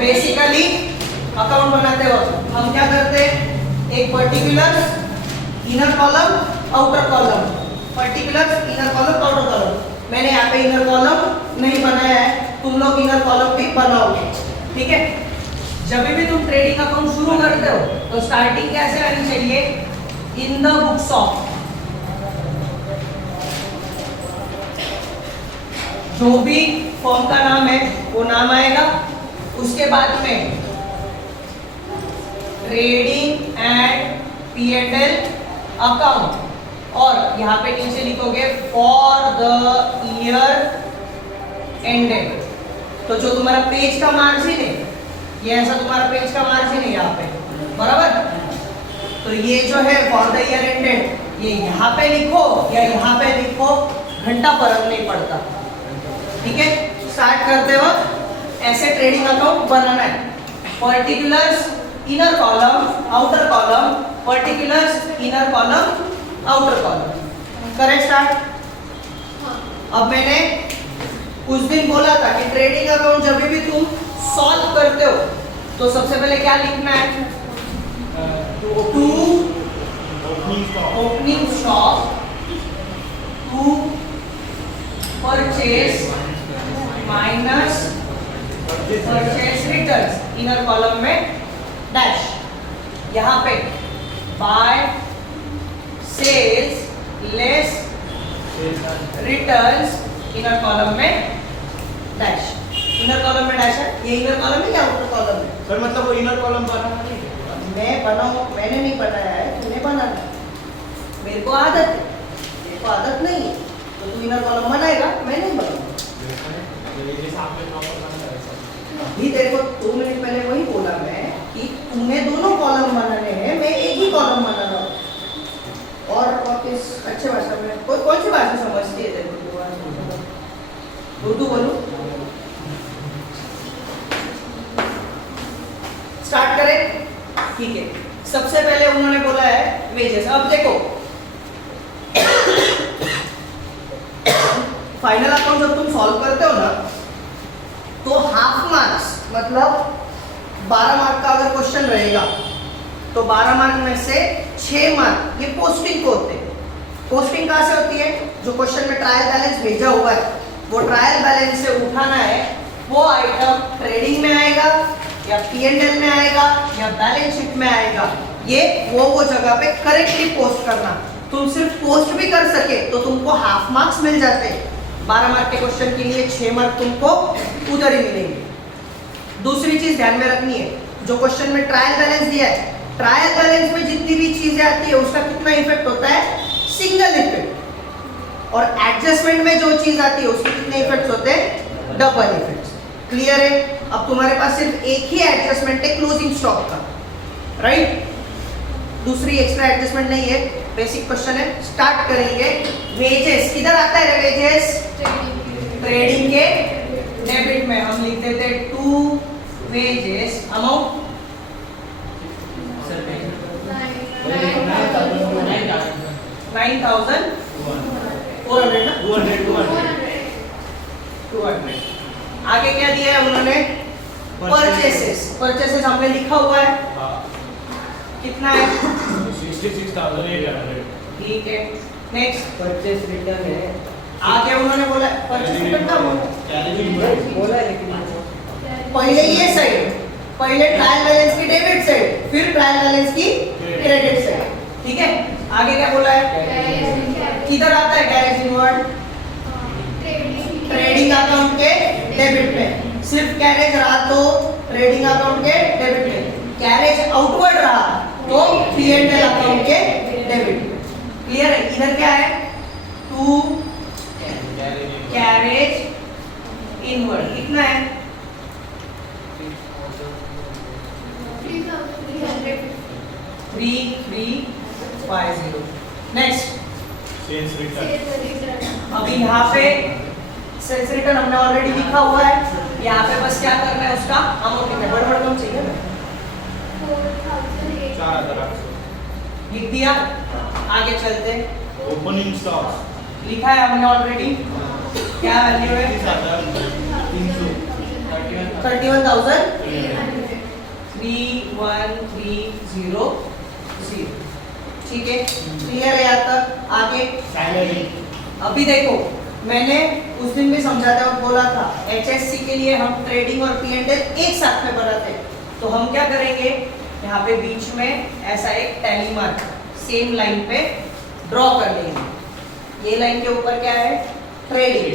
Basically account बनाते वक्त हम क्या करते हैं, एक particular inner column outer column, particular inner column outer column. मैंने यहाँ पे इनर कॉलम नहीं बनाया है, तुम लोग इनर कॉलम भी बनाओगे, ठीक है। जब भी तुम ट्रेडिंग अकाउंट शुरू करते हो तो स्टार्टिंग कैसे आनी चाहिए, इन द बुक्स ऑफ, जो भी फॉर्म का नाम है वो नाम आएगा, उसके बाद में ट्रेडिंग एंड P&L अकाउंट, और यहाँ पे नीचे लिखोगे फॉर द ईयर एंडेड। तो जो तुम्हारा पेज का मार्जिन है, ये ऐसा तुम्हारा पेज का मार्जिन है यहाँ पे, बराबर। तो ये जो है फॉर द ईयर एंडेड, ये यहाँ पे लिखो या यहाँ पे लिखो, घंटा फर्क नहीं पड़ता, ठीक है। स्टार्ट करते वक्त ऐसे ट्रेडिंग अकाउंट बनाना है, particulars inner column outer column, particulars inner column outer column, correct start. अब मैंने उस दिन बोला था कि ट्रेडिंग अकाउंट जब भी तुम सॉल्व करते हो तो सबसे पहले क्या लिखना है, to opening stock, to purchase minus purchase returns, inner column में डैश, यहाँ पे by sales less returns, inner column में डैश, इनर कॉलम में डैश है। ये इनर कॉलम है या आउटर कॉलम है सर? मतलब वो इनर कॉलम बनाना नहीं है, मैं बनाऊं, मैंने नहीं बनाया है, तूने बनाना, मेरे को आदत है, मेरे को आदत नहीं है, तो तू इनर कॉलम बनाएगा, मैं नहीं बनाऊंगा। अभी देखो 2 मिनट पहले वही बोला मैं कि तुम्हें दोनों कॉलम बनाने हैं, मैं एक ही कॉलम बना रहा हूँ। और किस अच्छे भाषा में कौन सी भाषा समझती है देखो, उर्दू बोलूं? स्टार्ट करें, ठीक है। सबसे पहले उन्होंने बोला है वेजेस। अब देखो फाइनल अकाउंट जब तुम सॉल्व करते हो ना, तो हाफ मार्क्स मतलब 12 मार्क का अगर क्वेश्चन रहेगा तो 12 मार्क में से 6 मार्क ये पोस्टिंग को होते हैं। पोस्टिंग कहाँ से होती है, जो क्वेश्चन में ट्रायल बैलेंस भेजा हुआ है वो ट्रायल बैलेंस से उठाना है, वो आइटम ट्रेडिंग में आएगा या P&L में आएगा या बैलेंस शीट में आएगा, ये वो जगह पे करेक्टली पोस्ट करना। तुम सिर्फ पोस्ट भी कर सके तो तुमको हाफ मार्क्स मिल जाते हैं। 12 मार्क के क्वेश्चन के लिए 6 मार्क तुमको उधर ही मिलेंगे। दूसरी चीज ध्यान में रखनी है, जो क्वेश्चन में ट्रायल बैलेंस दिया है, ट्रायल बैलेंस में जितनी भी चीजें आती है उसका कितना इफेक्ट होता है, सिंगल इफेक्ट, और एडजस्टमेंट में जो चीज आती है उसके कितने इफेक्ट्स होते हैं, डबल इफेक्ट्स। क्लियर है? अब तुम्हारे पास सिर्फ एक ही एडजस्टमेंट है क्लोजिंग स्टॉक का, राइट? दूसरी एक्स्ट्रा एडजस्टमेंट नहीं है, बेसिक क्वेश्चन है। स्टार्ट करेंगे। वेजेस किधर आता है वेजेस, ट्रेडिंग के डेबिट में हम लिख देते हैं टू वेजेस अमाउंट 9,400 ना, 200। आगे क्या दिया है उन्होंने, परचेसेस। परचेसेस हमने लिखा हुआ है, कितना है, 66,800। ठीक है। नेक्स्ट परचेस रिटर्न है, आगे उन्होंने बोला परचेस रिटर्न का बोला है लेकिन पहले ये साइड, पहले ट्रायल बैलेंस की डेबिट साइड, फिर ट्रायल बैलेंस की क्रेडिट साइड, ठीक है। आगे क्या बोला है, किधर आता है कैरेज इनवर्ड, ट्रेडिंग अकाउंट के डेबिट में। सिर्फ कैरेज रहा तो ट्रेडिंग अकाउंट के डेबिट में, कैरेज आउटवर्ड रहा तो P&L अकाउंट के डेबिट में। क्लियर है? इधर क्या है, टू कैरेज इनवर्ड, कितना है, 3350। Next sales return. अभी यहाँ पे सेल्स रिटर्न हमने ऑलरेडी लिखा हुआ है, यहाँ पे बस क्या करना है, उसका अमाउंट कितना है, बड़ा कम चाहिए ना, 4,800 लिख दिया। आगे चलते, ओपनिंग स्टॉक लिखा है हमने ऑलरेडी, क्या वैल्यू है, 30,300 31,3130 ठीक है, क्लियर है यहाँ तक? आगे सैलरी अभी देखो, मैंने उस दिन भी समझाते वक्त बोला था HSC के लिए हम ट्रेडिंग और P&L एक साथ में बनाते हैं, तो हम क्या करेंगे, यहाँ पे बीच में ऐसा एक टैली मार्क सेम लाइन पे ड्रॉ कर देंगे। ये लाइन के ऊपर क्या है, ट्रेडिंग,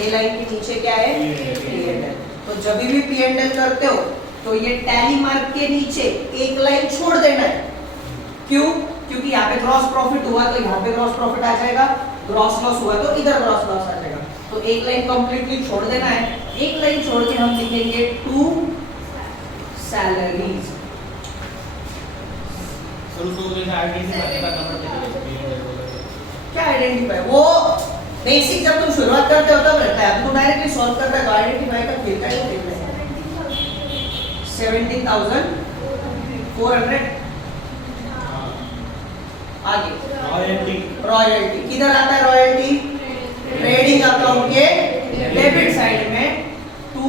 ये लाइन के नीचे क्या है, P&L। तो जब भी P&L करते हो तो ये टैली मार्क के नीचे एक लाइन छोड़ देना है। क्यों? क्योंकि यहाँ पे ग्रॉस प्रॉफिट हुआ तो यहाँ पे ग्रॉस प्रॉफिट आ जाएगा, ग्रॉस लॉस हुआ तो इधर ग्रॉस लॉस आ जाएगा। तो एक लाइन कंप्लीटली छोड़ देना है। एक लाइन छोड़ के हम लिखेंगे टू सैलरीज। सर उसको जैसे आइडेंटिफाई करना नंबर देते क्या आइडेंटिफाई? वो बेसिक जब तुम शुरुआत करते हो तब रहता है, अब तुम डायरेक्टली सॉल्व करता है तो आइडेंटिफाई का खेलता है। 17,400 आगे रॉयल्टी रॉयल्टी किधर आता है? रॉयल्टी ट्रेडिंग अकाउंट के डेबिट साइड में टू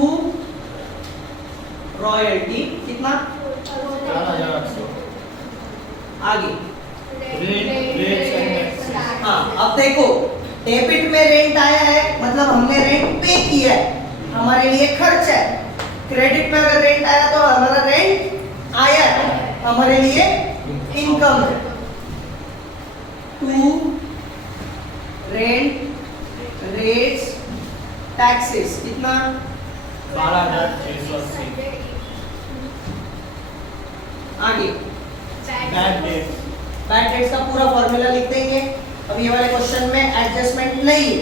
रॉयल्टी कितना? 4,800 आगे रेट हाँ, अब देखो डेबिट में रेंट आया है मतलब हमने रेंट पे किया है, हमारे लिए खर्च है। क्रेडिट में अगर रेंट आया तो हमारा रेंट आया है, हमारे लिए इनकम है। टू रेंट रेट्स टैक्सेस कितना? 12,680 आगे बैड डेट बैड डेट्स का पूरा फॉर्मूला लिख देंगे। अब ये वाले क्वेश्चन में एडजस्टमेंट नहीं है,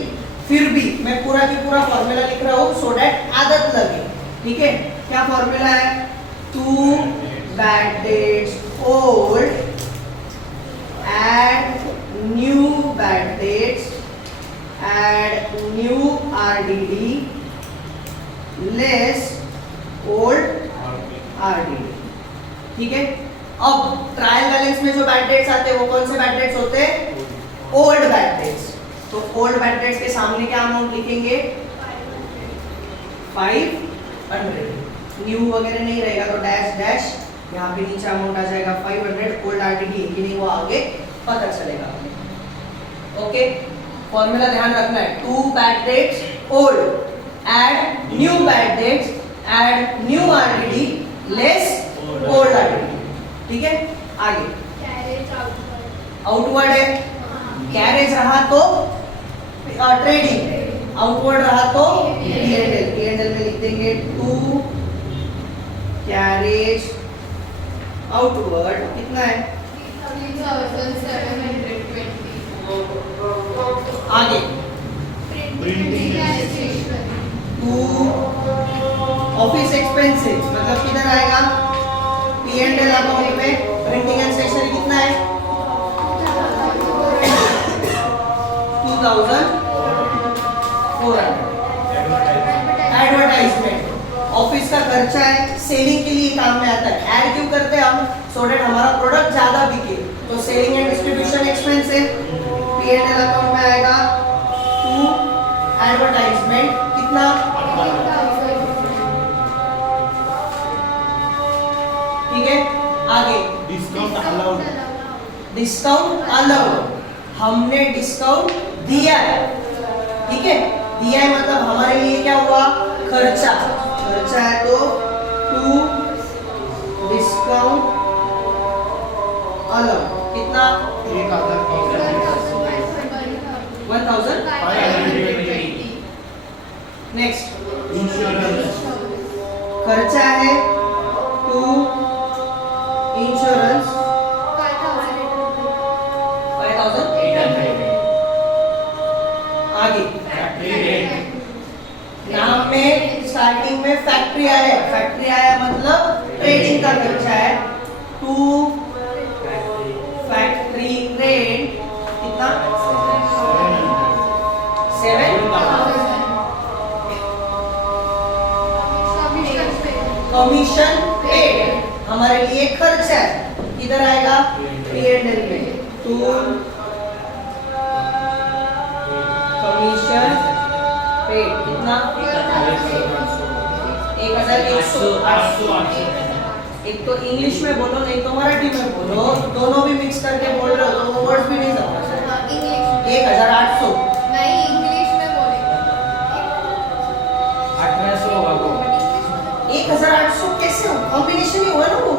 फिर भी मैं पूरा की पूरा फॉर्मूला लिख रहा हूँ सो दैट आदत लगे। ठीक है, क्या फॉर्मूला है? To bad debts old add new bad debts add new RDD less old RDD। ठीक है, अब ट्रायल बैलेंस में जो बैड डेट्स आते हैं वो कौन से बैड डेट्स होते हैं? Old bad debts. तो ओल्ड बैड डेट्स के सामने क्या अमाउंट लिखेंगे? 500। न्यू वगैरह नहीं रहेगा तो डैश डैश, यहाँ पे नीचे अमाउंट आ जाएगा 500। ओल्ड RDD कि नहीं वो आगे पता चलेगा। ओके, फॉर्मूला ध्यान रखना है, to bad debts old add new bad debts add new RDD less old RDD। ठीक है, आगे आउटवर्ड है, कैरेज रहा तो ट्रेडिंग, आउटवर्ड रहा तो P&L में लिख देंगे टू कैरेज आउटवर्ड कितना है? 3,720 आगे टू ऑफिस एक्सपेंसेस मतलब किधर आएगा? P&L अकाउंट में प्रिंटिंग एंड स्टेशनरी कितना है? 2,400। एडवर्टाइजमेंट ऑफिस का खर्चा है, सेलिंग के लिए काम में आता है। ऐड क्यों करते हैं हम? सो दैट हमारा प्रोडक्ट ज्यादा बिके, तो सेलिंग एंड डिस्ट्रीब्यूशन एक्सपेंस है। P&L अकाउंट में आएगा टू एडवर्टाइजमेंट कितना? ठीक है, आगे डिस्काउंट अलाउड डिस्काउंट अलाउड, हमने डिस्काउंट दिया है। ठीक है, दिया है मतलब हमारे लिए क्या हुआ? खर्चा। खर्चा है तो टू डिस्काउंट अलाउड कितना? 1,520। नेक्स्ट इंश्योरेंस खर्चा है टू इंश्योरेंस 5,800। आगे यहाँ में स्टार्टिंग में फैक्ट्री आया, फैक्ट्री आया मतलब ट्रेडिंग का खर्चा है टू फैक्ट्री रेंट कितना? 7,000। कमीशन पेड हमारे लिए खर्च है, किधर आएगा? P&L में टू कमीशन पेड कितना? 1100 800 एक तो इंग्लिश में बोलो नहीं तो मराठी में बोलो, दोनों भी मिक्स करके बोल रहे हो तो वो वर्ड्स भी नहीं समझ रहे। 1800 नहीं इंग्लिश में बोलेंगे 1800 होगा वो 1800 कैसे हो? कॉम्बिनेशन ही हुआ ना वो।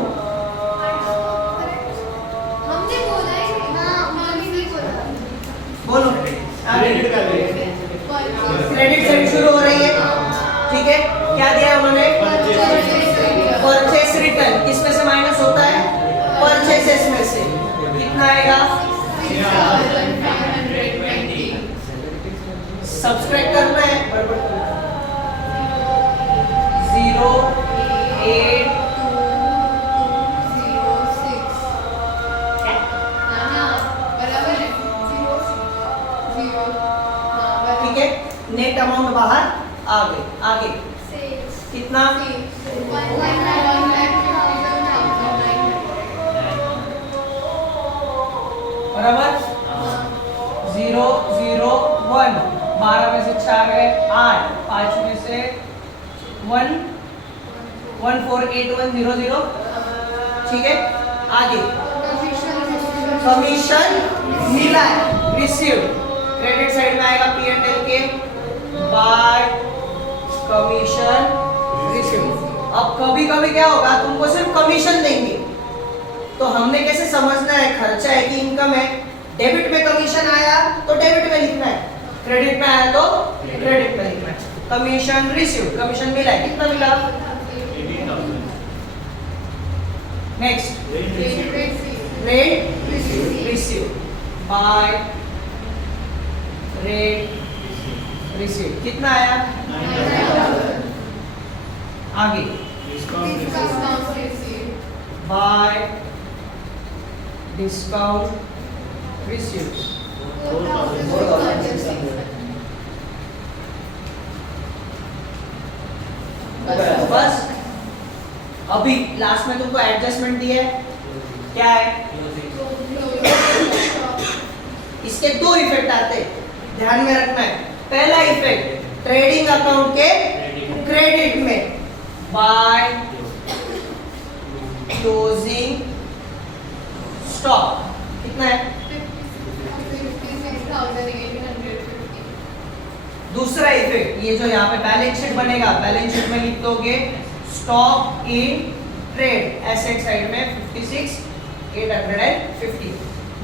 हमने बोला है ना हमने नहीं बोला बोलो क्रेडिट कर रहे हैं क्रेडिट साइड शुरू हो रही है, ठीक है। क्या दिया उन्होंने? परचेस रिटर्न, किसमें से माइनस होता है? परचेसेस में से। कितना आएगा? सब्सट्रैक्ट करना है, 0 8 ठीक है। नेट अमाउंट बाहर आ गए। आगे कितना? बराबर 0 0 1 12 में से 4 गए 8 5 में से 1 1 4 8 1 0 0 ठीक है। आगे कमीशन मिला है, रिसीव क्रेडिट साइड में आएगा P&L के बाय कमीशन रिसीव। अब कभी कभी क्या होगा, तुमको सिर्फ कमीशन देंगे तो हमने कैसे समझना है खर्चा है कि इनकम है। डेबिट में कमीशन आया तो डेबिट में लिखना है, क्रेडिट में आया तो क्रेडिट में लिखना है। कमीशन रिसीव, कमीशन मिला है, कितना मिला? 18,000 next rent receive by rate receive, कितना आया? 9,000 आगे डिस्काउंट बाय डिस्काउंट रिसीव। बस अभी लास्ट में तुमको एडजस्टमेंट दिया है, क्या है? इसके दो इफेक्ट आते हैं, ध्यान में रखना है। पहला इफेक्ट ट्रेडिंग अकाउंट के क्रेडिट में बाय क्लोजिंग स्टॉक, कितना है? दूसरा इफेक्ट ये जो यहाँ पे बैलेंस शीट बनेगा, बैलेंस शीट में लिख दोगे stock in trade, asset side में 56,850।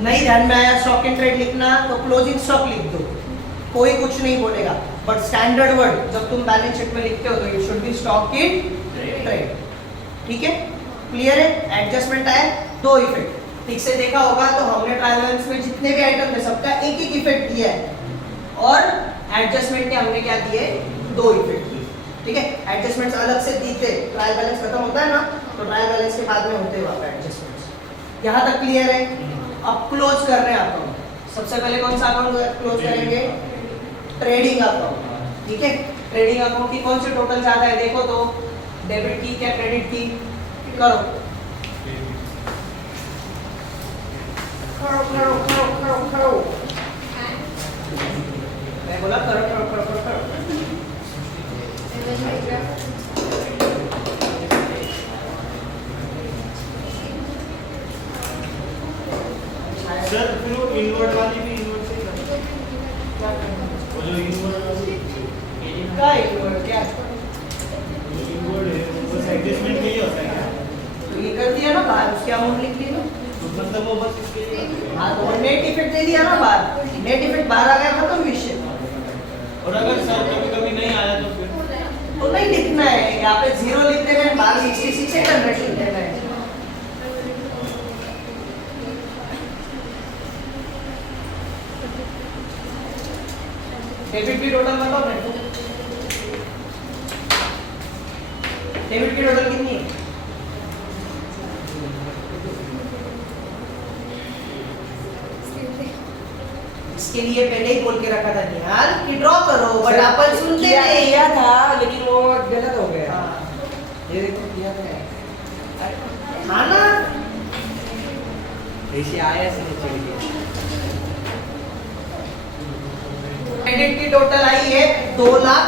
नहीं ध्यान में आया स्टॉक इन ट्रेड लिखना तो क्लोजिंग स्टॉक लिख दो, कोई कुछ नहीं बोलेगा। बट स्टैंडर्ड वर्ड जब तुम बैलेंस शीट में लिखते हो तो it should be stock in trade, ठीक है। क्लियर है? एडजस्टमेंट आया, दो इफेक्ट ठीक से देखा होगा तो हमने ट्रायल बैलेंस में जितने भी आइटम थे सबका एक एक इफेक्ट दिया है और एडजस्टमेंट के हमने क्या दिए? दो इफेक्ट दिए, ठीक है। एडजस्टमेंट्स अलग से दी थे, ट्रायल बैलेंस खत्म होता है ना तो ट्रायल बैलेंस के बाद में होते हैं वहाँ पे एडजस्टमेंट्स। यहाँ तक क्लियर है? अब क्लोज कर रहे हैं अकाउंट। सबसे पहले कौन सा अकाउंट क्लोज करेंगे? ट्रेडिंग अकाउंट, ठीक है। ट्रेडिंग अकाउंट की कौन सी टोटल ज्यादा है देखो तो, डेबिट की क्या क्रेडिट की? करो करो। मैं बोला करो। सर फिर वो इनवर्ट वाली भी इनवर्ट से कर, वो जो इनवर्ट वाली क्या इनवर्ट क्या? जो इनवर्ट है वो एडजस्टमेंट के लिए होता है क्या? तो ये कर दिया ना बाहर, उसके अमाउंट लिख ली ना। तो मतलब वो बस इसके लिए। हाँ तो नेट इफेक्ट दे दिया ना बाहर, नेट इफेक्ट बाहर आ गया, खत्म विषय। और अगर सर कभी कभी नहीं आया तो फिर तो नहीं लिखना है, यहाँ पे 0 लिख देना है, बाहर 66,800 लिख देना है। डेबिट की टोटल बताओ मेरे को, डेबिट की टोटल कितनी है? इसके लिए पहले ही बोल के रखा था निहाल कि ड्रॉ करो, बट अपन सुनते नहीं। किया था लेकिन वो गलत हो गया। हाँ। ये देखो किया था, हाँ ना, ऐसे आया से नहीं चढ़ गया। क्रेडिट की टोटल आई है 2 लाख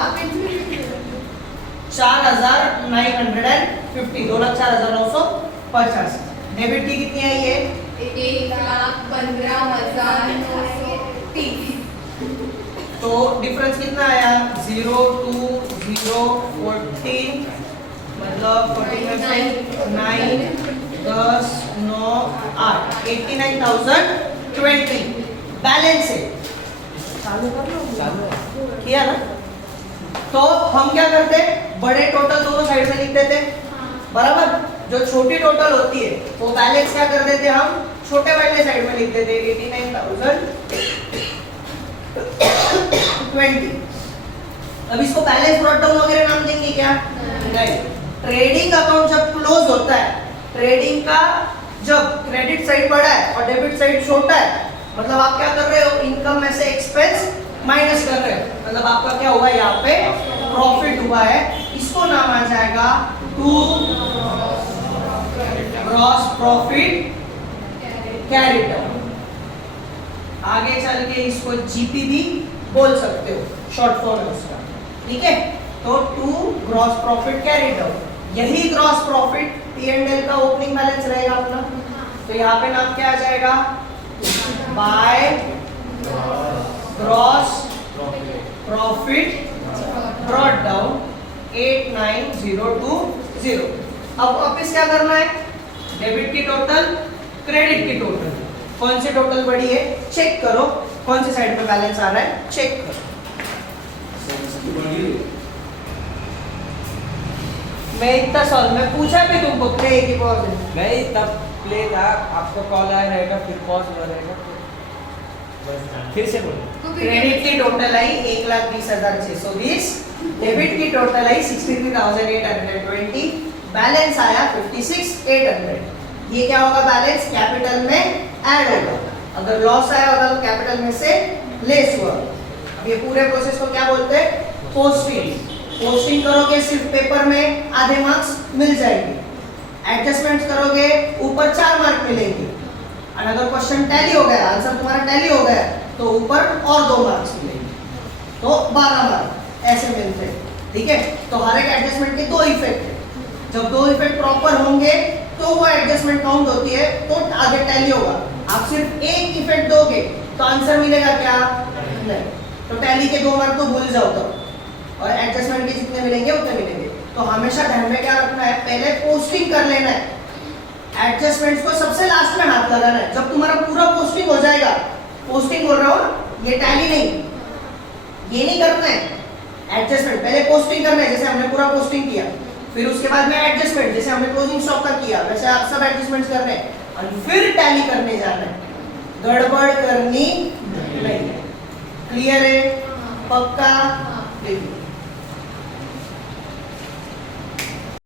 4,950, 2,04,950। डेबिट की कितनी आई है? 1,15,930। तो डिफरेंस कितना आया? 0 2 0 14, मतलब 14 में से 9 10 9 8, 89,020 बैलेंस है। चालू कर लो, किया ना? तो हम क्या करते हैं, बड़े टोटल दोनों साइड में लिख देते हैं, बराबर। जो छोटी टोटल होती है वो बैलेंस क्या कर देते हैं, हम छोटे वाले साइड में लिख देते हैं 89,020। अब इसको बैलेंस ब्रॉट डाउन वगैरह नाम देंगे क्या? नहीं। ट्रेडिंग अकाउंट जब क्लोज होता है, ट्रेडिंग का जब क्रेडिट साइड बड़ा है और डेबिट साइड छोटा है, मतलब आप क्या कर रहे हो, इनकम में से एक्सपेंस माइनस कर रहे हो, मतलब आपका क्या हुआ, यहाँ पे प्रॉफिट हुआ है। इसको नाम आ जाएगा to gross profit carried down. आगे चल के इसको जीपी भी बोल सकते हो, शॉर्ट फॉर्म है उसका, ठीक है। तो to gross profit carried down, यही ग्रॉस प्रॉफिट P&L का ओपनिंग बैलेंस रहेगा अपना। तो यहाँ पे नाम क्या आ जाएगा, by gross profit brought down 89,020। अब वापस क्या करना है, डेबिट की टोटल, क्रेडिट की टोटल, कौन सी टोटल बड़ी है चेक करो, कौन सी साइड पे बैलेंस आ रहा है चेक करो। मैं इतना सॉल्व में पूछा भी तुमको प्ले की पॉज है, नहीं तब प्ले था, आपको कॉल आया रहेगा फिर पॉज हो रहेगा, फिर से बोलो। क्रेडिट की टोटल आई 1,20,620, डेबिट की टोटल आई 63,820, बैलेंस आया 56,800। ये क्या होगा, बैलेंस कैपिटल में ऐड होगा, अगर लॉस आया होगा तो कैपिटल में से लेस हुआ। अब ये पूरे प्रोसेस को क्या बोलते हैं, पोस्टिंग। पोस्टिंग करोगे सिर्फ पेपर में आधे मार्क्स मिल जाएंगे, एडजस्टमेंट करोगे ऊपर 4 मार्क मिलेंगे, और अगर क्वेश्चन टैली हो गया, आंसर तुम्हारा टैली हो गया तो ऊपर और 2 मार्क्स मिलेंगे, तो 12 मार्क ऐसे मिलते हैं, ठीक है। तो हर एक एडजस्टमेंट के 2 इफेक्ट है, जब 2 इफेक्ट प्रॉपर होंगे तो वो एडजस्टमेंट काउंट होती है, तो आगे टैली होगा। आप सिर्फ एक इफेक्ट दोगे तो आंसर मिलेगा क्या, नहीं। तो टैली के 2 मार्क तो भूल जाओ तो, और एडजस्टमेंट के जितने मिलेंगे उतने मिलेंगे। तो हमेशा ध्यान में क्या रखना है, पहले पोस्टिंग कर लेना है, एडजस्टमेंट्स को सबसे लास्ट में हाथ लगाना है। जब तुम्हारा पूरा पोस्टिंग हो जाएगा, पोस्टिंग बोल रहा हूँ, ये टैली नहीं, ये नहीं करना है, एडजस्टमेंट पहले पोस्टिंग करना है, जैसे हमने पूरा पोस्टिंग किया, फिर उसके बाद में एडजस्टमेंट, जैसे हमने क्लोजिंग स्टॉक का किया वैसे आप सब एडजस्टमेंट्स करने हैं, और फिर टैली करने जाना है, गड़बड़ करनी नहीं। क्लियर है, पक्का?